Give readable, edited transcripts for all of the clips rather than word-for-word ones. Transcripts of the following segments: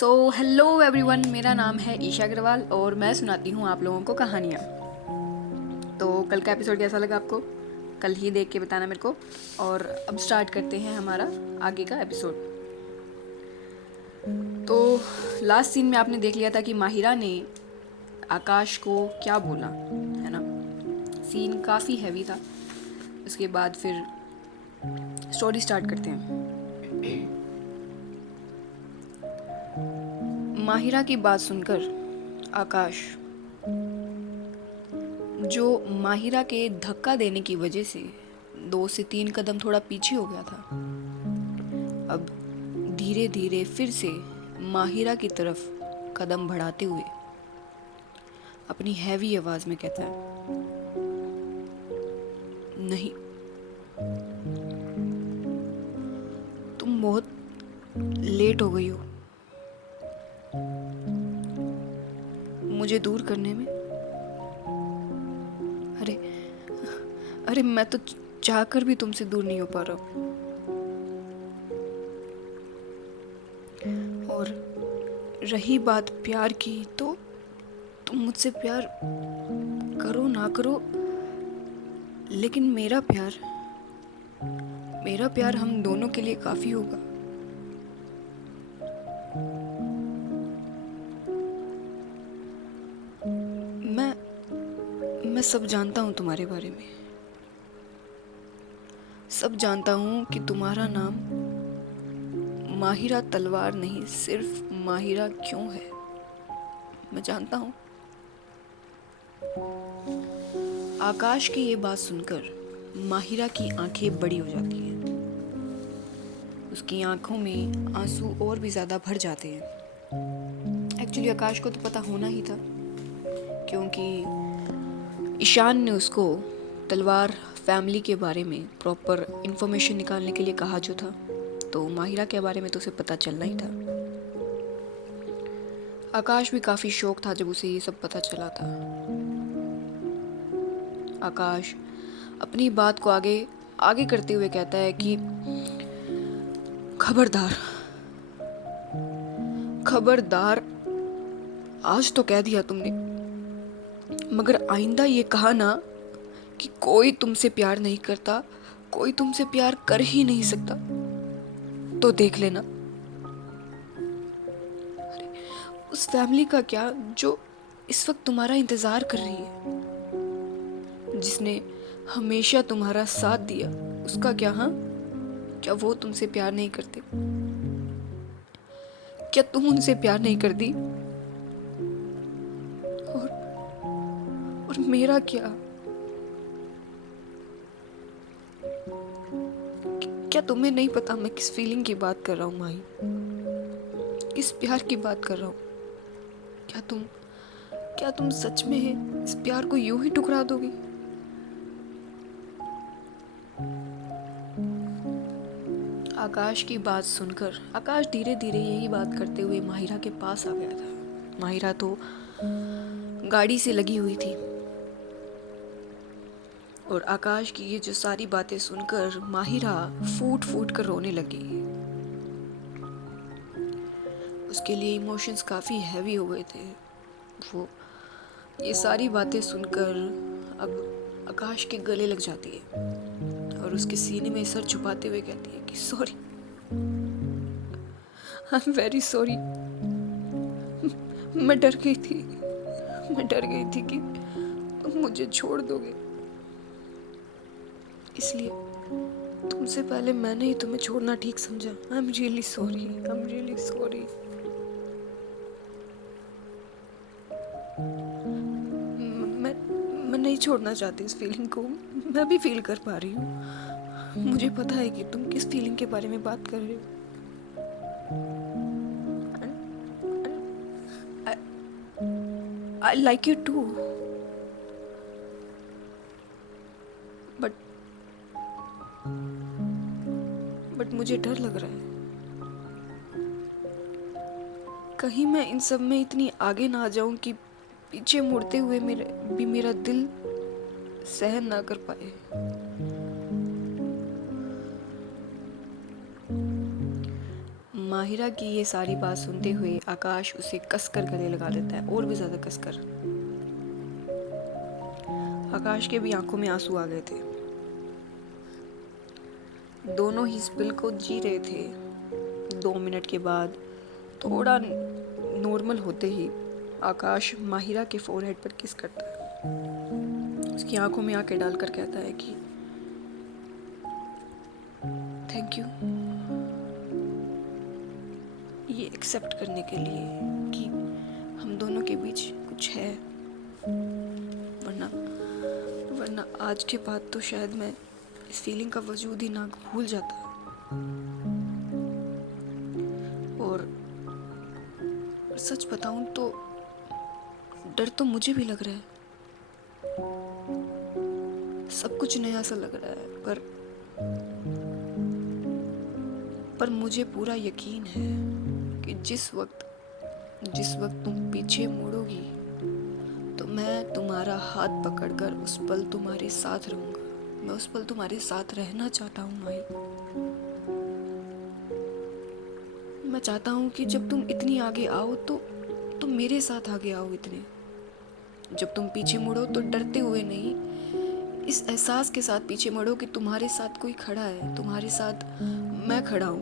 Hello everyone, मेरा नाम है ईशा अग्रवाल और मैं सुनाती हूँ आप लोगों को कहानियाँ। तो कल का एपिसोड कैसा लगा आपको? कल ही देख के बताना मेरे को। और अब स्टार्ट करते हैं हमारा आगे का एपिसोड। तो लास्ट सीन में आपने देख लिया था कि माहिरा ने आकाश को क्या बोला, है ना। सीन काफ़ी हैवी था। उसके बाद फिर स्टोरी स्टार्ट करते हैं। माहिरा की बात सुनकर आकाश, जो माहिरा के धक्का देने की वजह से 2 से 3 कदम थोड़ा पीछे हो गया था, अब धीरे धीरे फिर से माहिरा की तरफ कदम बढ़ाते हुए अपनी हैवी आवाज में कहता है, नहीं, तुम बहुत लेट हो गई हो मुझे दूर करने में। अरे अरे मैं तो चाहकर भी तुमसे दूर नहीं हो पा रहा हूँ। और रही बात प्यार की, तो तुम मुझसे प्यार करो ना करो, लेकिन मेरा प्यार हम दोनों के लिए काफी होगा। मैं सब जानता हूँ तुम्हारे बारे में, सब जानता हूँ कि तुम्हारा नाम माहिरा तलवार नहीं, सिर्फ माहिरा क्यों है। मैं जानता हूँ। आकाश की ये बात सुनकर माहिरा की आंखें बड़ी हो जाती हैं। उसकी आंखों में आंसू और भी ज़्यादा भर जाते हैं। एक्चुअली आकाश को तो पता होना ही था, क्योंकि ईशान ने उसको तलवार फैमिली के बारे में प्रॉपर इंफॉर्मेशन निकालने के लिए कहा जो था, तो माहिरा के बारे में तो उसे पता चलना ही था। आकाश भी काफ़ी शौक था जब उसे ये सब पता चला था। आकाश अपनी बात को आगे आगे करते हुए कहता है कि खबरदार खबरदार, आज तो कह दिया तुमने, मगर आइंदा ये कहा ना कि कोई तुमसे प्यार नहीं करता, कोई तुमसे प्यार कर ही नहीं सकता, तो देख लेना। अरे उस फैमिली का क्या जो इस वक्त तुम्हारा इंतजार कर रही है, जिसने हमेशा तुम्हारा साथ दिया, उसका क्या? हाँ, क्या वो तुमसे प्यार नहीं करते? क्या तुम उनसे प्यार नहीं करती? और मेरा क्या? क्या तुम्हें नहीं पता मैं किस फीलिंग की बात कर रहा हूँ माही? किस प्यार की बात कर रहा हूँ? क्या तुम सच में इस प्यार को यूं ही टुकरा दोगी? आकाश की बात सुनकर आकाश धीरे धीरे यही बात करते हुए माहिरा के पास आ गया था। माहिरा तो गाड़ी से लगी हुई थी और आकाश की ये जो सारी बातें सुनकर माहिरा फूट फूट कर रोने लगी। उसके लिए इमोशंस काफ़ी हैवी हो गए थे। वो ये सारी बातें सुनकर अब आकाश के गले लग जाती है और उसके सीने में सर छुपाते हुए कहती है कि sorry, I am very sorry. मैं डर गई थी कि तुम मुझे छोड़ दोगे, इसलिए तुमसे पहले मैंने ही तुम्हें छोड़ना ठीक समझा। I am really sorry, I am really sorry. मैं नहीं छोड़ना चाहती इस फीलिंग को। मैं भी फील कर पा रही हूँ। मुझे पता है कि तुम किस फीलिंग के बारे में बात कर रहे हो। I like you too, but मुझे डर लग रहा है, कहीं मैं इन सब में इतनी आगे ना आ जाऊं कि पीछे मुड़ते हुए मेरा दिल सहन ना कर पाए। माहिरा की ये सारी बात सुनते हुए आकाश उसे कसकर गले लगा लेता है, और भी ज़्यादा कसकर। आकाश के भी आंखों में आंसू आ गए थे। दोनों ही इस पल को जी रहे थे। 2 मिनट के बाद थोड़ा नॉर्मल होते ही आकाश माहिरा के फोरहेड पर किस करता है। उसकी आंखों में आंखें डालकर कहता है कि थैंक यू, ये एक्सेप्ट करने के लिए कि हम दोनों के बीच कुछ है। वरना आज के बाद तो शायद मैं इस फीलिंग का वजूद ही ना भूल जाता। और सच बताऊं तो डर तो मुझे भी लग रहा है। सब कुछ नया सा लग रहा है, पर मुझे पूरा यकीन है कि जिस वक्त तुम पीछे मुड़ोगी तो मैं तुम्हारा हाथ पकड़कर उस पल तुम्हारे साथ रहूंगा। मैं उस पल तुम्हारे साथ रहना चाहता हूँ माही। मैं चाहता हूँ कि जब तुम इतनी आगे आओ तो तुम मेरे साथ आगे आओ इतने। जब तुम पीछे मुड़ो तो डरते हुए नहीं, इस एहसास के साथ पीछे मुड़ो कि तुम्हारे साथ कोई खड़ा है, तुम्हारे साथ मैं खड़ा हूँ।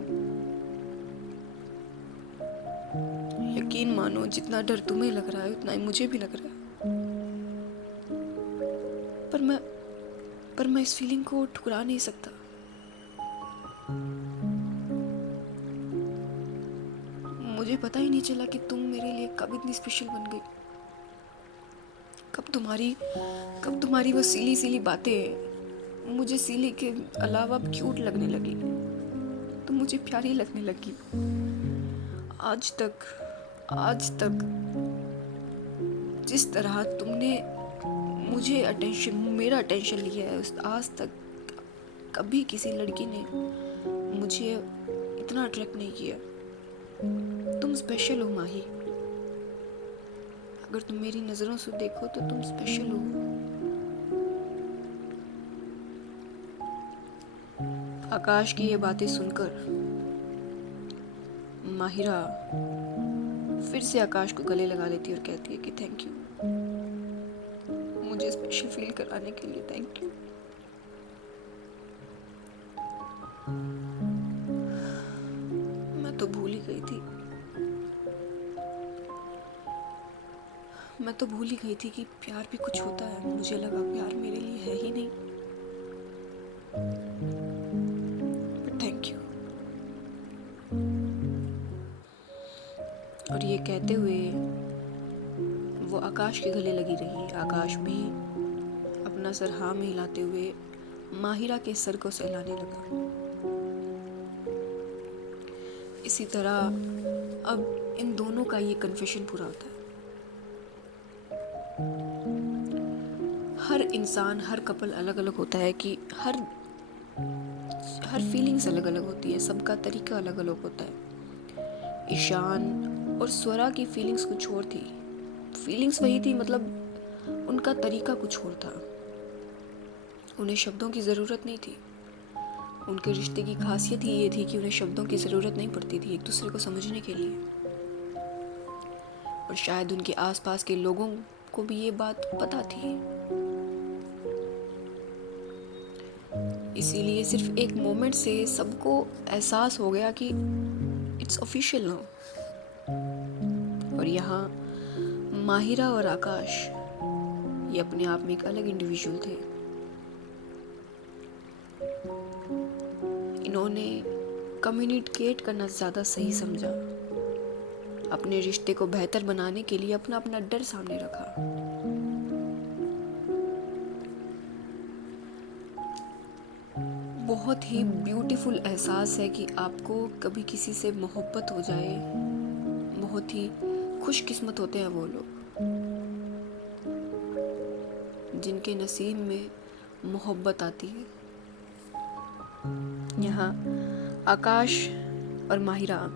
यकीन मानो, जितना डर तुम्हें लग रहा है उतना ही मुझे भी लग रहा है। पर मैं इस फीलिंग को ठुकरा नहीं सकता। मुझे पता ही नहीं चला कि तुम मेरे लिए कब इतनी स्पेशल बन गई। कब तुम्हारी वो सीली बातें मुझे सीली के अलावा क्यूट लगने लगी, तो मुझे प्यारी लगने लगी। आज तक जिस तरह तुमने मेरा अटेंशन लिया है, आज तक कभी किसी लड़की ने मुझे इतना अट्रैक्ट नहीं किया। तुम स्पेशल हो माही। अगर तुम मेरी नजरों से देखो तो तुम स्पेशल हो। आकाश की ये बातें सुनकर माहिरा फिर से आकाश को गले लगा लेती है और कहती है कि थैंक यू, मुझे स्पेशल फील कराने के लिए थैंक यू। मैं तो भूल ही गई थी कि प्यार भी कुछ होता है। मुझे लगा प्यार मेरे लिए है ही नहीं। But thank you. और ये कहते हुए वो आकाश के गले लगी रही। आकाश भी अपना सर हाँ में हिलाते हुए माहिरा के सर को सहलाने लगा। इसी तरह अब इन दोनों का ये कन्फेशन पूरा होता है। हर इंसान, हर कपल अलग अलग होता है कि हर फीलिंग्स अलग अलग होती है, सबका तरीका अलग अलग होता है। ईशान और स्वरा की फीलिंग्स कुछ और थी। फीलिंग्स वही थी, मतलब उनका तरीका कुछ और था। उन्हें शब्दों की ज़रूरत नहीं थी। उनके रिश्ते की खासियत ही ये थी कि उन्हें शब्दों की ज़रूरत नहीं पड़ती थी एक दूसरे को समझने के लिए। और शायद उनके आसपास के लोगों को भी ये बात पता थी। इसीलिए सिर्फ एक मोमेंट से सबको एहसास हो गया कि इट्स ऑफिशियल नाउ। और यहाँ माहिरा और आकाश ये अपने आप में एक अलग इंडिविजुअल थे। इन्होंने कम्युनिकेट करना ज़्यादा सही समझा। अपने रिश्ते को बेहतर बनाने के लिए अपना अपना डर सामने रखा। बहुत ही ब्यूटीफुल एहसास है कि आपको कभी किसी से मोहब्बत हो जाए। बहुत ही खुशकिस्मत होते हैं वो लोग जिनके नसीब में मोहब्बत आती है। यहाँ आकाश और माहिरा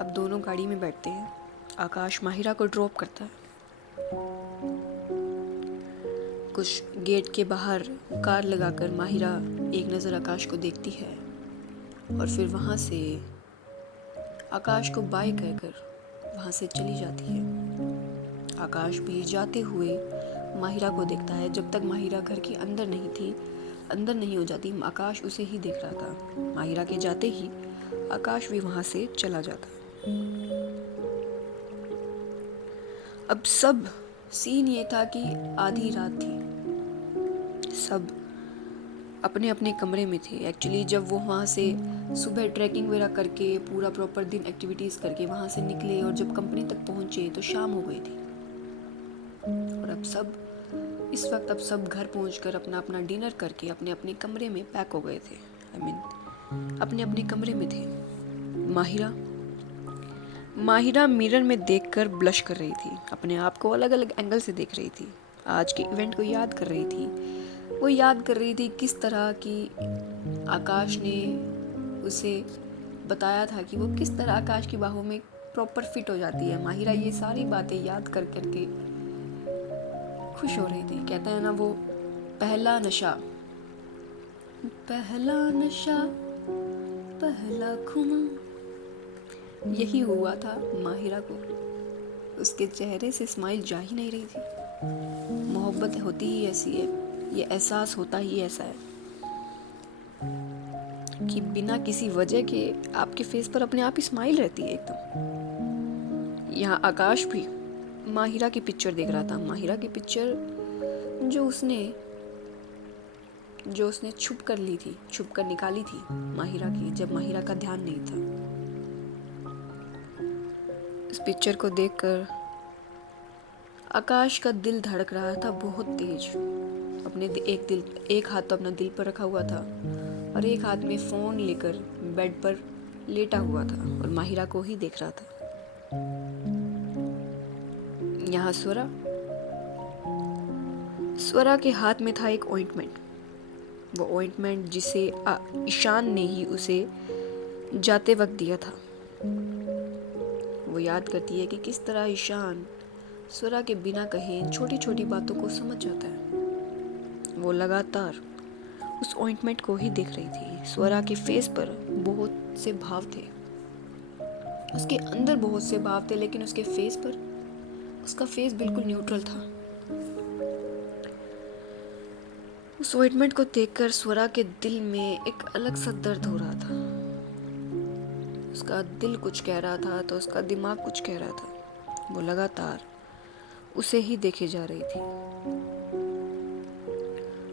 अब दोनों गाड़ी में बैठते हैं। आकाश माहिरा को ड्रॉप करता है। कुछ गेट के बाहर कार लगाकर माहिरा एक नज़र आकाश को देखती है और फिर वहाँ से आकाश को बाय कहकर वहाँ से चली जाती है। आकाश भी जाते हुए माहिरा को देखता है। जब तक माहिरा घर के अंदर नहीं हो जाती, आकाश उसे ही देख रहा था। माहिरा के जाते ही आकाश भी वहाँ से चला जाता। अब सब सीन ये था कि आधी रात थी, सब अपने अपने कमरे में थे। एक्चुअली जब वो वहाँ से सुबह ट्रैकिंग वगैरह करके पूरा प्रॉपर दिन एक्टिविटीज़ करके वहाँ से निकले और जब कंपनी तक पहुँचे तो शाम हो गई थी। और अब सब घर पहुँचकर अपना अपना डिनर करके अपने अपने कमरे में पैक हो गए थे। अपने अपने कमरे में थे। माहिरा मिरर में देखकर ब्लश कर रही थी। अपने आप को अलग अलग एंगल से देख रही थी। आज के इवेंट को याद कर रही थी। वो याद कर रही थी किस तरह की आकाश ने उसे बताया था कि वो किस तरह आकाश की बाहों में प्रॉपर फिट हो जाती है। माहिरा ये सारी बातें याद कर करके खुश हो रही थी। कहता है ना वो पहला नशा पहला खुमा, यही हुआ था माहिरा को। उसके चेहरे से स्माइल जा ही नहीं रही थी। मोहब्बत होती ही ऐसी है, ये एहसास होता ही ऐसा है कि बिना किसी वजह के आपके फेस पर अपने आप ही स्माइल रहती है एकदम। यहाँ आकाश भी माहिरा की पिक्चर देख रहा था। माहिरा की पिक्चर जो उसने छुप कर निकाली थी माहिरा की, जब माहिरा का ध्यान नहीं था। इस पिक्चर को देखकर आकाश का दिल धड़क रहा था बहुत तेज। एक हाथ तो अपना दिल पर रखा हुआ था और एक हाथ में फ़ोन लेकर बेड पर लेटा हुआ था और माहिरा को ही देख रहा था। यहाँ स्वरा के हाथ में था एक ऑइंटमेंट। वो ऑइंटमेंट जिसे ईशान ने ही उसे जाते वक्त दिया था। वो याद करती है कि किस तरह ईशान स्वरा के बिना कहे इन छोटी छोटी बातों को समझ जाता है। वो लगातार उस ऑइंटमेंट को ही देख रही थी। स्वरा के फेस पर बहुत से भाव थे, उसके अंदर बहुत से भाव थे, लेकिन उसका फेस बिल्कुल न्यूट्रल था। उस ऑइंटमेंट को देखकर स्वरा के दिल में एक अलग सा दर्द हो रहा था। उसका दिल कुछ कह रहा था तो उसका दिमाग कुछ कह रहा था। वो लगातार उसे ही देखे जा रही थी।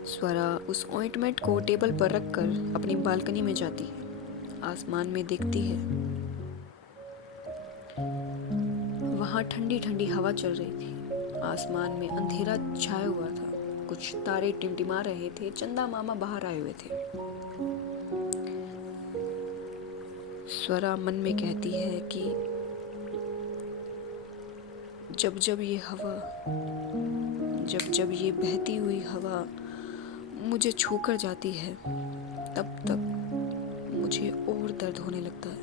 स्वरा उस ऑइंटमेंट को टेबल पर रखकर अपनी बालकनी में जाती है। आसमान में देखती है। वहाँ ठंडी ठंडी हवा चल रही थी। आसमान में अंधेरा छाया हुआ था। कुछ तारे टिमटिमा रहे थे। चंदा मामा बाहर आए हुए थे। स्वरा मन में कहती है कि जब जब ये बहती हुई हवा मुझे छूकर जाती है, तब मुझे और दर्द होने लगता है।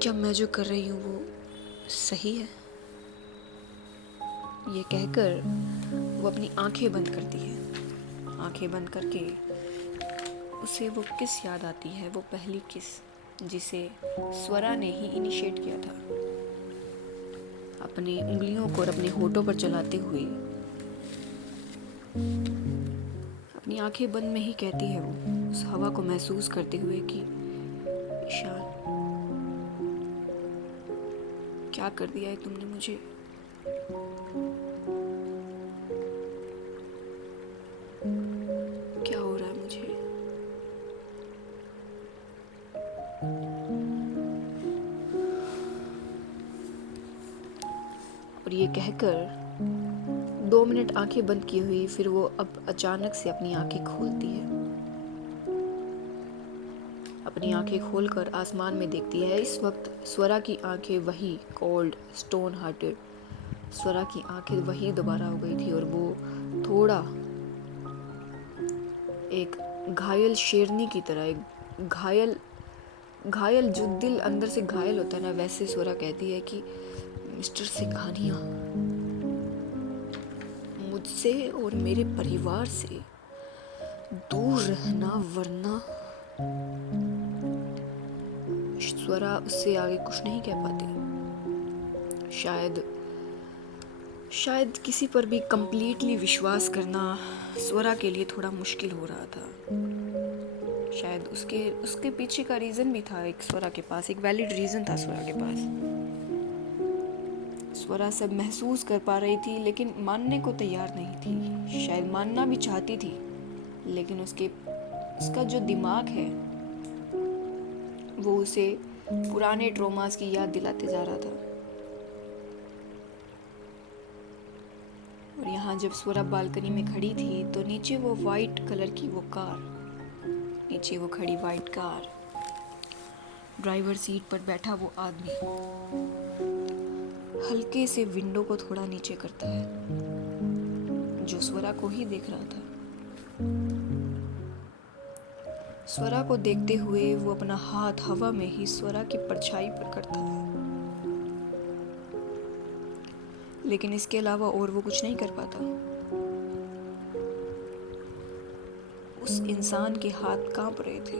क्या मैं जो कर रही हूँ वो सही है? ये कहकर वो अपनी आंखें बंद करती है। आंखें बंद करके उसे वो किस याद आती है, वो पहली किस जिसे स्वरा ने ही इनिशिएट किया था। अपनी उंगलियों को अपने होठों पर चलाते हुए अपनी आंखें बंद में ही कहती है वो, उस हवा को महसूस करते हुए कि ईशान, क्या कर दिया है तुमने मुझे? क्या हो रहा है मुझे? और ये कहकर 2 मिनट आंखें बंद की हुई, फिर वो अब अचानक से अपनी आंखें खोलती है। अपनी आंखें खोलकर आसमान में देखती है। इस वक्त स्वरा की आंखें वही कोल्ड स्टोन हार्टेड स्वरा की आंखें वही दोबारा हो गई थी और वो थोड़ा एक घायल शेरनी की तरह, एक घायल जो दिल अंदर से घायल होता है ना, वैसे स्वरा कहती है कि मिस्टर सिंघानिया, मुझसे और मेरे परिवार से दूर रहना वरना। स्वरा उससे आगे कुछ नहीं कह पाती। शायद किसी पर भी कंप्लीटली विश्वास करना स्वरा के लिए थोड़ा मुश्किल हो रहा था। शायद उसके पीछे का रीज़न भी था, एक स्वरा के पास एक वैलिड रीज़न था स्वरा के पास। स्वरा सब महसूस कर पा रही थी लेकिन मानने को तैयार नहीं थी। शायद मानना भी चाहती थी लेकिन उसका जो दिमाग है वो उसे पुराने ट्रॉमास की याद दिलाते जा रहा था। और यहाँ जब स्वरा बालकनी में खड़ी थी तो नीचे वो वाइट कलर की नीचे वो खड़ी वाइट कार, ड्राइवर सीट पर बैठा वो आदमी हल्के से विंडो को थोड़ा नीचे करता है, जो स्वरा को ही देख रहा था। स्वरा को देखते हुए वो अपना हाथ हवा में ही स्वरा की परछाई पर करता है, लेकिन इसके अलावा और वो कुछ नहीं कर पाता। उस इंसान के हाथ कांप रहे थे।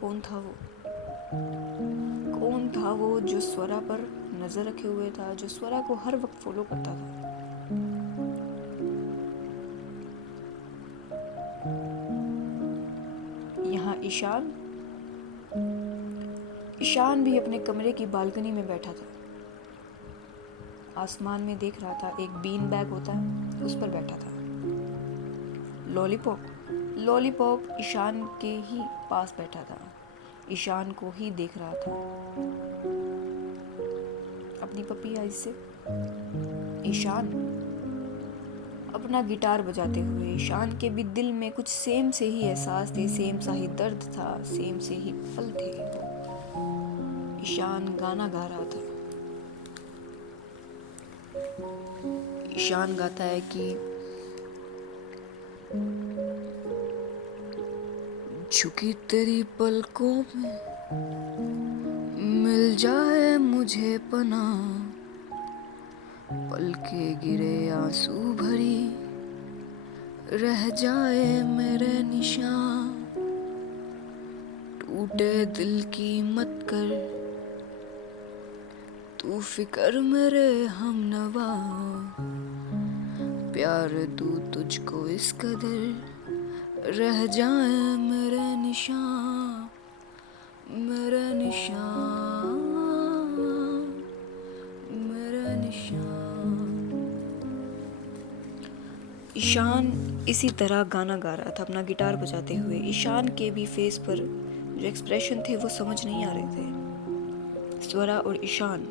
कौन था वो? कौन था वो जो स्वरा पर नजर रखे हुए था, जो स्वरा को हर वक्त फॉलो करता था? यहाँ ईशान भी अपने कमरे की बालकनी में बैठा था। आसमान में देख रहा था। एक बीन बैग होता है, उस पर बैठा था। लॉलीपॉप ईशान के ही पास बैठा था, ईशान को ही देख रहा था अपनी पपी आइज से। ईशान अपना गिटार बजाते हुए, ईशान के भी दिल में कुछ सेम से ही एहसास थे, सेम सा ही दर्द था, सेम से ही पल थे। ईशान गाना गा रहा था। ईशान गाता है कि झुकी तेरी पलकों में मिल जाए मुझे पनाह, पलके गिरे आंसू भरी रह जाए मेरे निशान, टूटे दिल की मत कर तू फिकर मेरे हमनवा, प्यार दूं तुझको इस कदर रह जाए मेरे निशान, मेरे निशान, मेरे निशान। ईशान इसी तरह गाना गा रहा था अपना गिटार बजाते हुए। ईशान के भी फेस पर जो एक्सप्रेशन थे वो समझ नहीं आ रहे थे। स्वरा और ईशान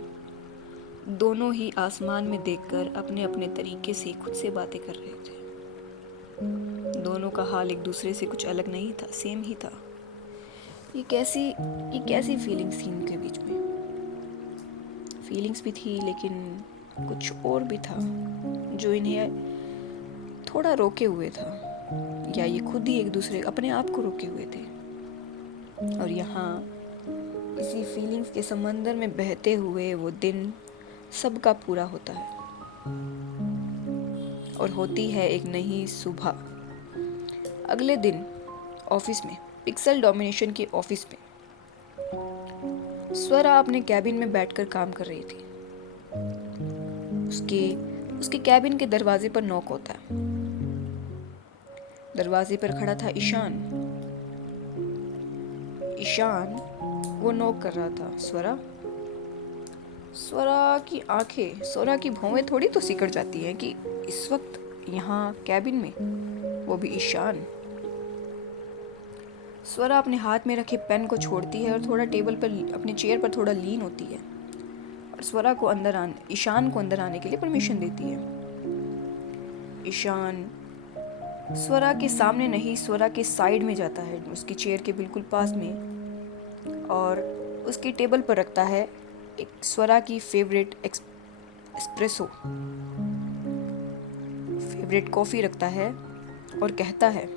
दोनों ही आसमान में देखकर अपने अपने तरीके से खुद से बातें कर रहे थे। दोनों का हाल एक दूसरे से कुछ अलग नहीं था, सेम ही था। ये कैसी फीलिंग्स थी इनके बीच में? फीलिंग्स भी थी लेकिन कुछ और भी था जो इन्हें थोड़ा रोके हुए था, या ये खुद ही एक दूसरे अपने आप को रोके हुए थे। और यहाँ इसी फीलिंग्स के समंदर में बहते हुए वो दिन सबका पूरा होता है और होती है एक नई सुबह। अगले दिन ऑफिस में, पिक्सल डोमिनेशन के ऑफिस में, स्वरा अपने कैबिन में बैठकर काम कर रही थी। उसके कैबिन के दरवाजे पर नॉक होता है। दरवाजे पर खड़ा था ईशान वो नॉक कर रहा था। स्वरा की आंखें, स्वरा की भौवें थोड़ी तो सिकड़ जाती हैं कि इस वक्त यहाँ कैबिन में वो भी ईशान। स्वरा अपने हाथ में रखे पेन को छोड़ती है और थोड़ा टेबल पर अपने चेयर पर थोड़ा लीन होती है और ईशान को अंदर आने के लिए परमिशन देती है। ईशान स्वरा के सामने नहीं, स्वरा के साइड में जाता है, उसकी चेयर के बिल्कुल पास में, और उसकी टेबल पर रखता है एक स्वरा की फेवरेट कॉफ़ी रखता है और कहता है,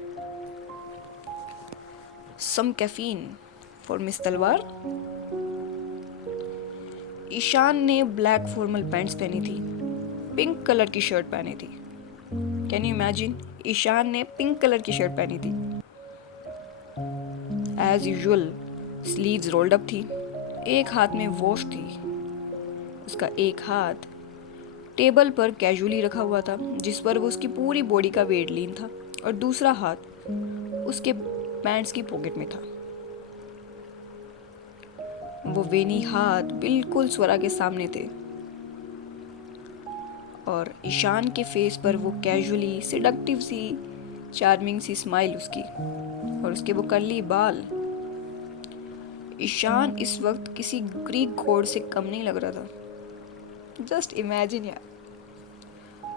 सम कैफीन फॉर मिस तलवार। ईशान ने ब्लैक फॉर्मल पैंट्स पहनी थी, पिंक कलर की शर्ट पहनी थी। Can you imagine? ईशान ने पिंक कलर की शर्ट पहनी थी, as usual sleeves rolled up थी, एक हाथ में वॉच थी, उसका एक हाथ टेबल पर कैजुअली रखा हुआ था जिस पर वो उसकी पूरी बॉडी का वेट लीन था, और दूसरा हाथ उसके पैंट्स की पॉकेट में था। वो वेनी हाथ बिल्कुल स्वरा के सामने थे और ईशान के फेस पर वो कैजुअली सिडक्टिव सी चार्मिंग सी स्माइल उसकी, और उसके वो कर्ली बाल। ईशान इस वक्त किसी ग्रीक गॉड से कम नहीं लग रहा था। जस्ट इमेजिन यार,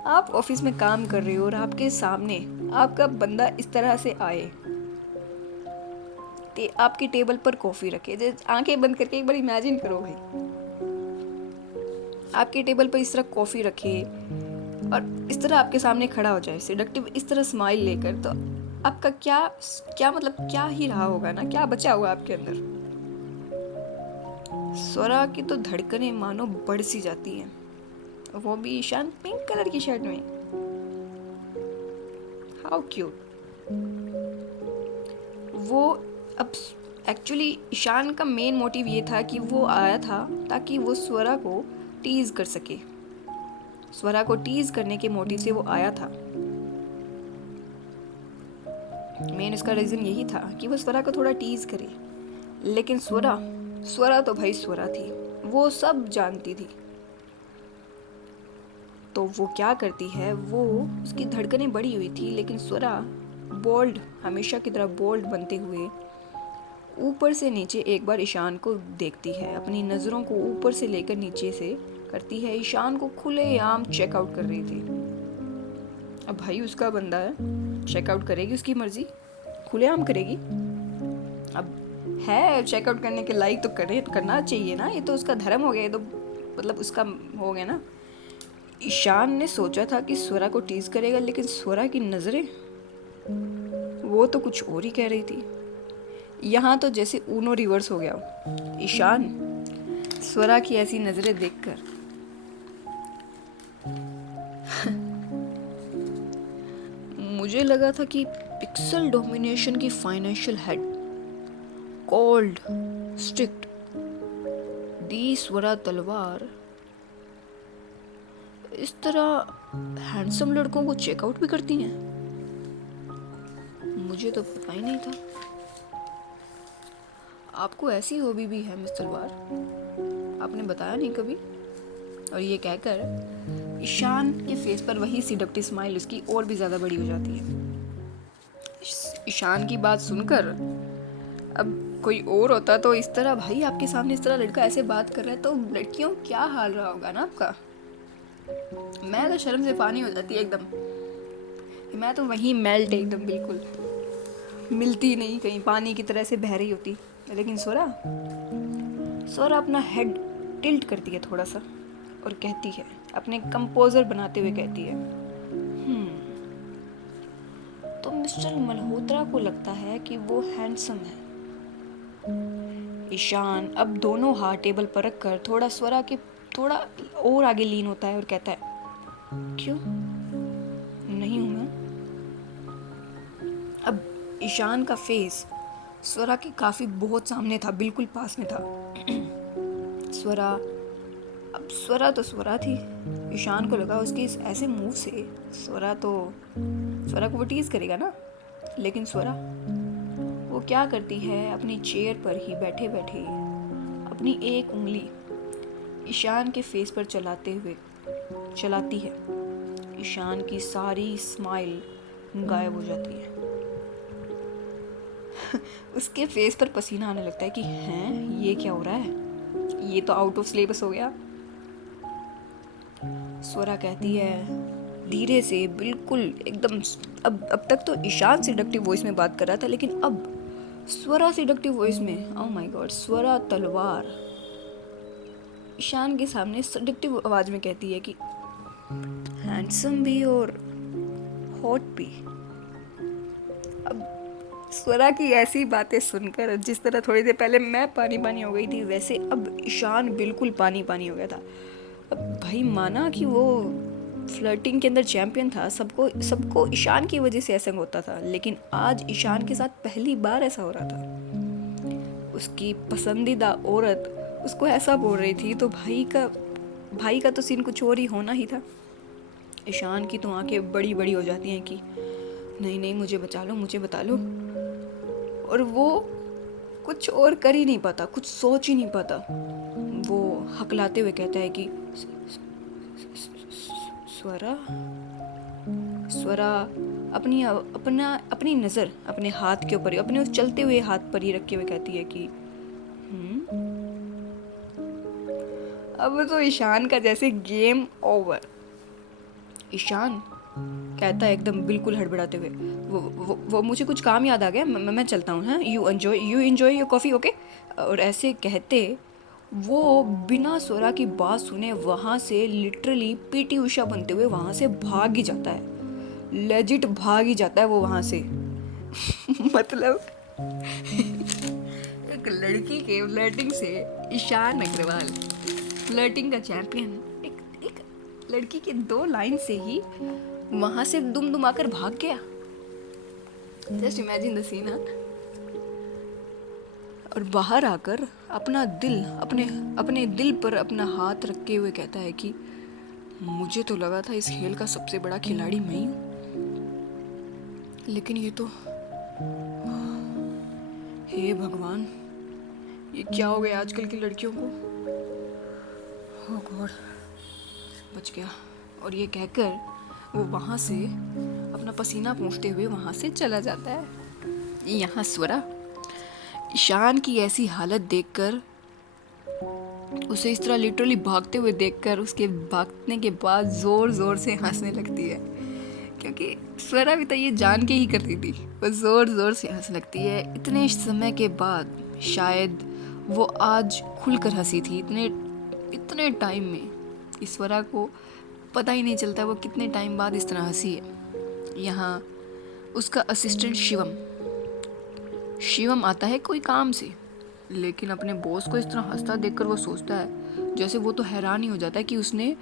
आप ऑफिस में काम कर रहे हो और आपके सामने आपका बंदा इस तरह से आए, आपकी टेबल पर कॉफी रखे, आंखें बंद करके एक बार इमेजिन करो भाई, आपकी टेबल पर इस तरह कॉफी रखे और इस तरह आपके सामने खड़ा हो जाए सिडक्टिव इस तरह स्माइल लेकर, तो आपका क्या क्या मतलब क्या ही रहा होगा ना, क्या बचा हुआ आपके अंदर। स्वरा की तो धड़कनें मानो बढ़ सी जाती हैं, वो भी ईशान पिंक कलर की शर्ट में। How cute. वो अब एक्चुअली ईशान का मेन मोटिव ये था कि वो आया था ताकि वो स्वरा को टीज कर सके, स्वरा को टीज करने के मोटिव से वो आया था। मेन इसका रीजन यही था कि वो स्वरा को थोड़ा टीज करे, लेकिन स्वरा तो भाई स्वरा थी, वो सब जानती थी। तो वो क्या करती है, वो उसकी धड़कनें बढ़ी हुई थी लेकिन स्वरा बोल्ड, हमेशा की तरह बोल्ड बनते हुए ऊपर से नीचे एक बार ईशान को देखती है, अपनी नज़रों को ऊपर से लेकर नीचे से करती है। ईशान को खुलेआम चेकआउट कर रही थी। अब भाई उसका बंदा है, चेकआउट करेगी, उसकी मर्जी, खुलेआम करेगी। अब है चेकआउट करने के लायक तो करना चाहिए ना, ये तो उसका धर्म हो गया, ये तो मतलब उसका हो गया ना। ईशान ने सोचा था कि स्वरा को टीज करेगा, लेकिन स्वरा की नज़रें वो तो कुछ और ही कह रही थी। यहाँ तो जैसे ऊनो रिवर्स हो गया। ईशान स्वरा की ऐसी नज़रें देखकर मुझे लगा था कि पिक्सल डोमिनेशन की फाइनेंशियल हेड, कोल्ड स्ट्रिक्ट दी स्वरा तलवार इस तरह हैंडसम लड़कों को चेकआउट भी करती हैं। मुझे तो पता ही नहीं था। आपको ऐसी हॉबी भी है मिस तलवार, आपने बताया नहीं कभी। और ये कहकर ईशान के फेस पर वही सिडक्टिव स्माइल उसकी और भी ज़्यादा बड़ी हो जाती है। ईशान की बात सुनकर अब कोई और होता तो इस तरह, भाई आपके सामने इस तरह लड़का ऐसे बात कर रहा है तो लड़कियों क्या हाल रहा होगा ना आपका। मैं तो शर्म से पानी हो जाती है एकदम, मैं तो वहीं मेल्ट एकदम, बिल्कुल मिलती नहीं, कहीं पानी की तरह से बह रही होती। लेकिन स्वरा अपना हेड टिल्ट करती है थोड़ा सा और कहती है, अपने कंपोजर बनाते हुए कहती है, तो मिस्टर मल्होत्रा को लगता है कि वो हैंडसम है। ईशान अब दोनों हाथ टेबल पर रखकर थोड़ा स्वरा के थोड़ा और आगे लीन होता है और कहता है, क्यों नहीं हूं मैं। अब ईशान का फेस स्वरा के काफी बहुत सामने था, बिल्कुल पास में था। स्वरा तो स्वरा थी। ईशान को लगा उसके इस ऐसे मूव से स्वरा को वो टीज करेगा ना। लेकिन स्वरा वो क्या करती है, अपनी चेयर पर ही बैठे बैठे अपनी एक उंगली ईशान के फेस पर चलाती है। ईशान की सारी स्माइल गायब हो जाती है। उसके फेस पर पसीना आने लगता है कि हैं ये क्या हो रहा है, ये तो आउट ऑफ सिलेबस हो गया। स्वरा कहती है धीरे से, बिल्कुल एकदम, अब तक तो ईशान सिडक्टिव वॉइस में बात कर रहा था, लेकिन अब स्वरा सिडक्टिव वॉइस में, ओह माय गॉड, स्वरा तलवार ईशान के सामने सिडक्टिव आवाज में कहती है कि हैंडसम भी और हॉट भी। अब स्वरा की ऐसी बातें सुनकर, जिस तरह थोड़ी देर पहले मैं पानी पानी हो गई थी, वैसे अब ईशान बिल्कुल पानी पानी हो गया था। अब भाई माना कि वो फ्लर्टिंग के अंदर चैम्पियन था, सबको सबको ईशान की वजह से ऐसा होता था, लेकिन आज ईशान के साथ पहली बार ऐसा हो रहा था। उसकी पसंदीदा औरत उसको ऐसा बोल रही थी, तो भाई का तो सीन कुछ और ही होना ही था। ईशान की तो आंखें बड़ी बड़ी हो जाती हैं कि नहीं नहीं, मुझे बचा लो, मुझे बता लो। और वो कुछ और कर ही नहीं पाता, कुछ सोच ही नहीं पाता। वो हकलाते हुए कहता है कि स्वरा स्वरा अपनी नज़र अपने हाथ के ऊपर, अपने उस चलते हुए हाथ पर ही रखे हुए कहती है कि अब तो ईशान का जैसे गेम ओवर। ईशान कहता है एकदम बिल्कुल हड़बड़ाते हुए, वो मुझे कुछ काम याद आ गया, मैं चलता हूँ। हाँ, you enjoy your coffee, okay. और ऐसे कहते वो बिना स्वरा की बात सुने वहाँ से लिटरली पीटी उषा बनते हुए वहाँ से भाग ही जाता है, लेजिट भाग ही जाता है वो वहाँ से। मतलब एक लड़की के फ्लर्टिंग से ईशान अग्रवाल, फ्लर्टिंग का चैंपियन, एक लड़की के 2 लाइन से ही वहां से दुम दुम आकर भाग गया। Just imagine the scene. और बाहर आकर अपने दिल पर अपना हाथ रखे हुए कहता है कि मुझे तो लगा था इस खेल का सबसे बड़ा खिलाड़ी मैं ही हूं, लेकिन ये तो, हे भगवान, ये क्या हो गया आजकल की लड़कियों को। ओह गॉड, बच गया। और ये कहकर वो वहाँ से अपना पसीना पोंछते हुए वहाँ से चला जाता है। यहाँ स्वरा ईशान की ऐसी हालत देखकर, उसे इस तरह लिटरली भागते हुए देखकर, उसके भागने के बाद ज़ोर ज़ोर से हंसने लगती है, क्योंकि स्वरा भी तो ये जान के ही करती थी। वो ज़ोर ज़ोर से हंसने लगती है। इतने समय के बाद शायद वो आज खुलकर हंसी थी। इतने टाइम में ईश्वरा को पता ही नहीं चलता वो कितने टाइम बाद इस तरह हंसी है। यहाँ उसका असिस्टेंट शिवम आता है कोई काम से, लेकिन अपने बॉस को इस तरह हंसता देखकर वो सोचता है, जैसे वो तो हैरान ही हो जाता है कि उसने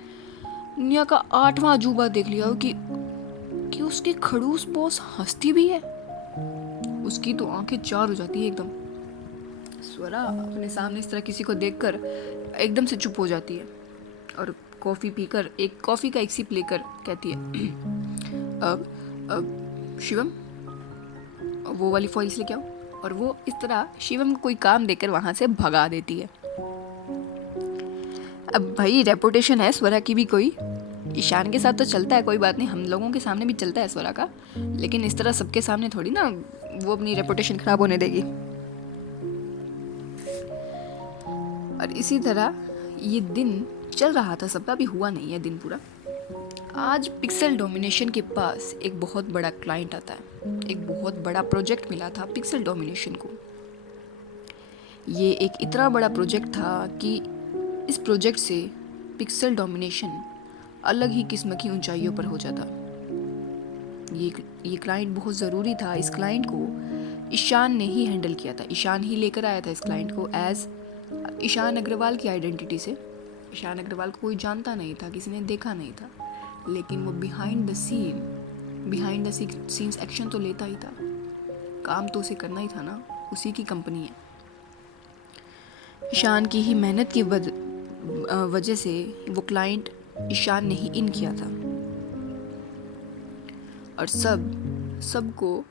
दुनिया का 8वां अजूबा देख लिया हो कि उसकी खड़ूस बॉस हंसती भी है। उसकी तो आंखें चार हो जाती है एकदम। स्वरा अपने सामने इस तरह किसी को देखकर एकदम से चुप हो जाती है और कॉफ़ी पीकर एक कॉफ़ी का एक सिप लेकर कहती है, अब शिवम वो वाली फॉइल्स लेके आओ। और वो इस तरह शिवम को कोई काम देकर वहाँ से भगा देती है। अब भाई रेपुटेशन है स्वरा की भी, कोई ईशान के साथ तो चलता है, कोई बात नहीं, हम लोगों के सामने भी चलता है स्वरा का, लेकिन इस तरह सबके सामने थोड़ी ना वो अपनी रेपुटेशन खराब होने देगी। और इसी तरह ये दिन चल रहा था सबका, भी हुआ नहीं है दिन पूरा। आज पिक्सल डोमिनेशन के पास एक बहुत बड़ा क्लाइंट आता है। एक बहुत बड़ा प्रोजेक्ट मिला था पिक्सल डोमिनेशन को। ये एक इतना बड़ा प्रोजेक्ट था कि इस प्रोजेक्ट से पिक्सल डोमिनेशन अलग ही किस्म की ऊंचाइयों पर हो जाता। ये क्लाइंट बहुत ज़रूरी था। इस क्लाइंट को ईशान ने ही हैंडल किया था। ईशान ही लेकर आया था इस क्लाइंट को एज ईशान अग्रवाल की आइडेंटिटी से। ईशान अग्रवाल को कोई जानता नहीं था, किसी ने देखा नहीं था, लेकिन वो बिहाइंड द सीन्स एक्शन तो लेता ही था। काम तो उसे करना ही था ना, उसी की कंपनी है। ईशान की ही मेहनत की वजह से वो क्लाइंट ईशान ने ही इन किया था। और सबको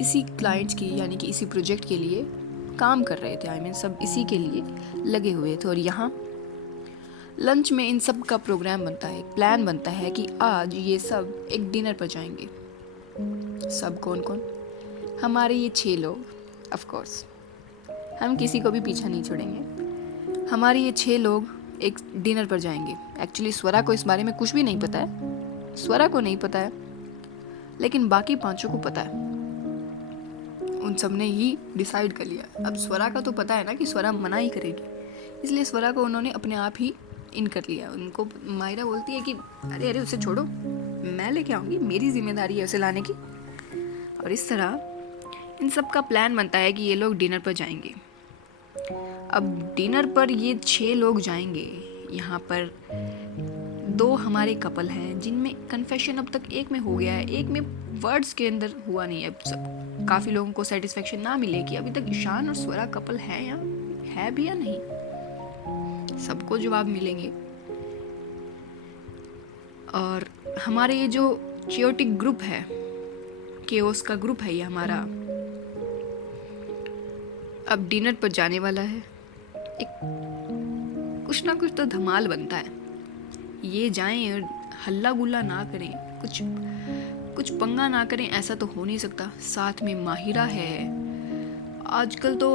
इसी क्लाइंट्स की यानी कि इसी प्रोजेक्ट के लिए काम कर रहे थे। सब इसी के लिए लगे हुए थे। और यहाँ लंच में इन सब का प्रोग्राम बनता है, प्लान बनता है कि आज ये सब एक डिनर पर जाएंगे। सब कौन कौन? हमारे ये 6 लोग, ऑफ कोर्स हम किसी को भी पीछा नहीं छोड़ेंगे। हमारे ये 6 लोग एक डिनर पर जाएंगे। एक्चुअली स्वरा को इस बारे में कुछ भी नहीं पता है, स्वरा को नहीं पता है, लेकिन बाकी 5 को पता है। उन सब ने ही डिसाइड कर लिया। अब स्वरा का तो पता है ना कि स्वरा मना ही करेगी, इसलिए स्वरा को उन्होंने अपने आप ही इन कर लिया। उनको मायरा बोलती है कि अरे अरे उसे छोड़ो, मैं लेके आऊँगी, मेरी जिम्मेदारी है उसे लाने की। और इस तरह इन सब का प्लान बनता है कि ये लोग डिनर पर जाएंगे। अब डिनर पर ये 6 लोग जाएंगे। यहाँ पर दो हमारे कपल हैं जिनमें कन्फेशन अब तक एक में हो गया है, एक में वर्ड्स के अंदर हुआ नहीं है। अब सब काफ़ी लोगों को सेटिस्फेक्शन ना मिले कि अभी तक ईशान और स्वरा कपल है या है भी या नहीं, सबको जवाब मिलेंगे। और हमारे ये जो चियोटिक ग्रुप है, केओस का ग्रुप है ये हमारा, अब डिनर पर जाने वाला है। एक कुछ ना कुछ तो धमाल बनता है। ये जाएं और हल्ला गुल्ला ना करें, कुछ पंगा ना करें, ऐसा तो हो नहीं सकता। साथ में माहिरा है, आजकल तो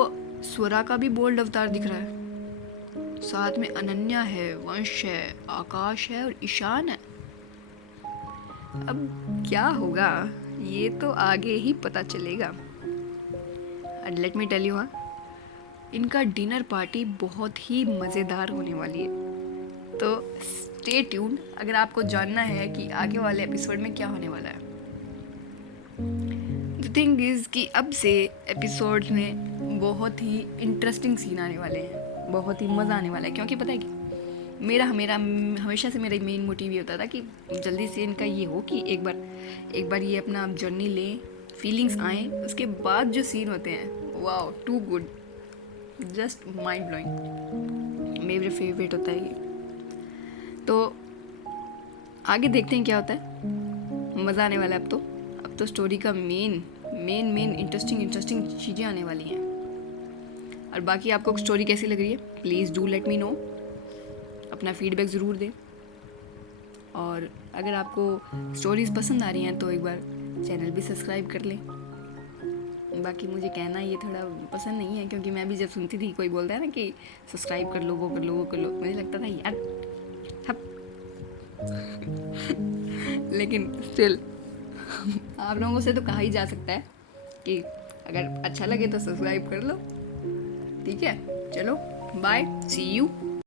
स्वरा का भी बोल्ड अवतार दिख रहा है। साथ में अनन्या है, वंश है, आकाश है और ईशान है। अब क्या होगा ये तो आगे ही पता चलेगा। And let me tell you, हाँ, इनका डिनर पार्टी बहुत ही मज़ेदार होने वाली है। तो स्टे ट्यून्ड अगर आपको जानना है कि आगे वाले एपिसोड में क्या होने वाला है। द थिंग इज़ कि अब से एपिसोड में बहुत ही इंटरेस्टिंग सीन आने वाले हैं, बहुत ही मज़ा आने वाला है। क्योंकि पता है कि मेरा हमेशा से मेरा मेन मोटिव ये होता था कि जल्दी से इनका ये हो कि एक बार ये अपना जर्नी लें, फीलिंग्स आएँ, उसके बाद जो सीन होते हैं wow too good, just mind blowing, मेरे फेवरेट होता है ये। तो आगे देखते हैं क्या होता है, मज़ा आने वाला है। अब तो स्टोरी का मेन इंटरेस्टिंग चीज़ें आने वाली हैं। और बाकी आपको स्टोरी कैसी लग रही है, please do let me know, अपना फीडबैक ज़रूर दें। और अगर आपको स्टोरीज़ पसंद आ रही हैं तो एक बार चैनल भी सब्सक्राइब कर लें। बाकी मुझे कहना ये थोड़ा पसंद नहीं है, क्योंकि मैं भी जब सुनती थी कोई बोलता है ना कि सब्सक्राइब कर लो, वो कर लो, वो कर लो, मुझे लगता था यार हप लेकिन स्टिल आप लोगों से तो कहा ही जा सकता है कि अगर अच्छा लगे तो सब्सक्राइब कर लो। ठीक है, चलो बाय, सी यू।